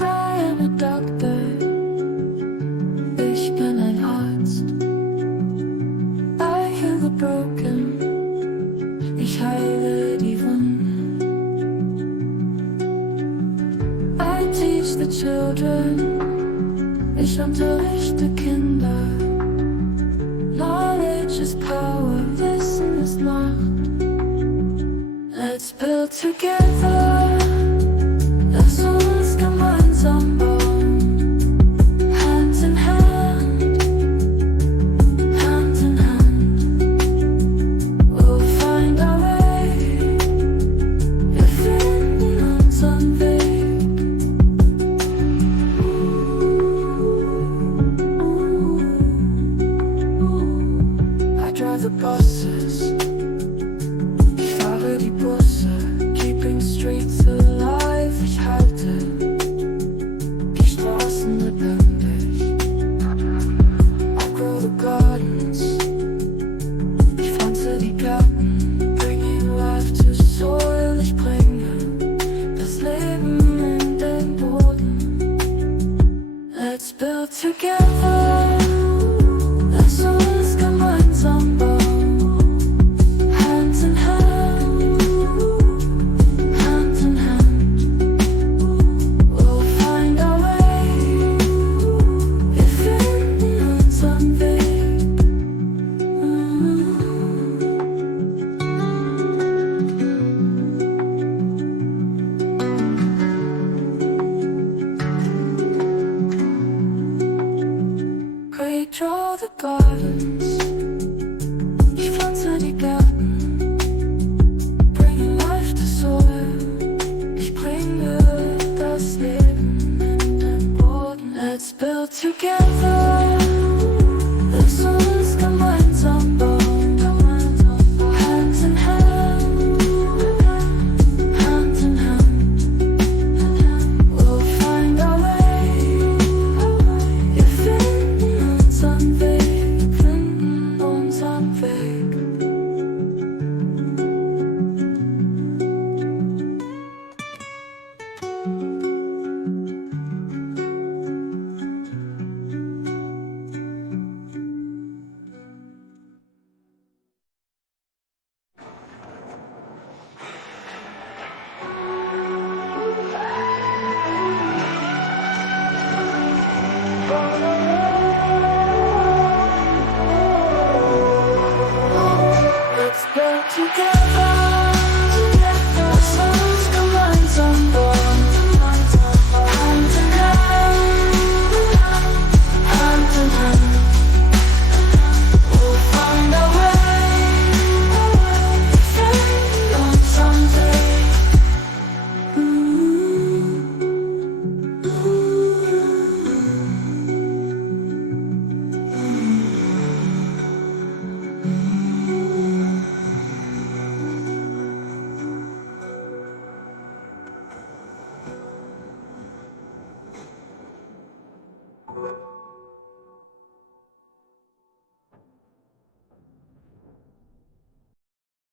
I am a doctor, ich bin ein Arzt. I heal the broken, ich heile die Wunden. I teach the children, ich unterrichte Kinder. Knowledge is power, Wissen ist Macht. Let's build together, lass uns gemeinsam bauen. Hand in Hand, Hand in Hand. We'll find our way, wir finden unseren Weg. I drive the buses, ich fahre die Busse, keeping streets alive. Ich halte die Straßen lebendig. I grow the gardens, ich pflanze die Gärten, bringing life to soil. Ich bringe das Leben in den Boden. Let's build together, lass uns gemeinsam bauen. Hand in Hand, Hand in Hand. We'll find our way, wir finden unseren Weg. We draw the gardens,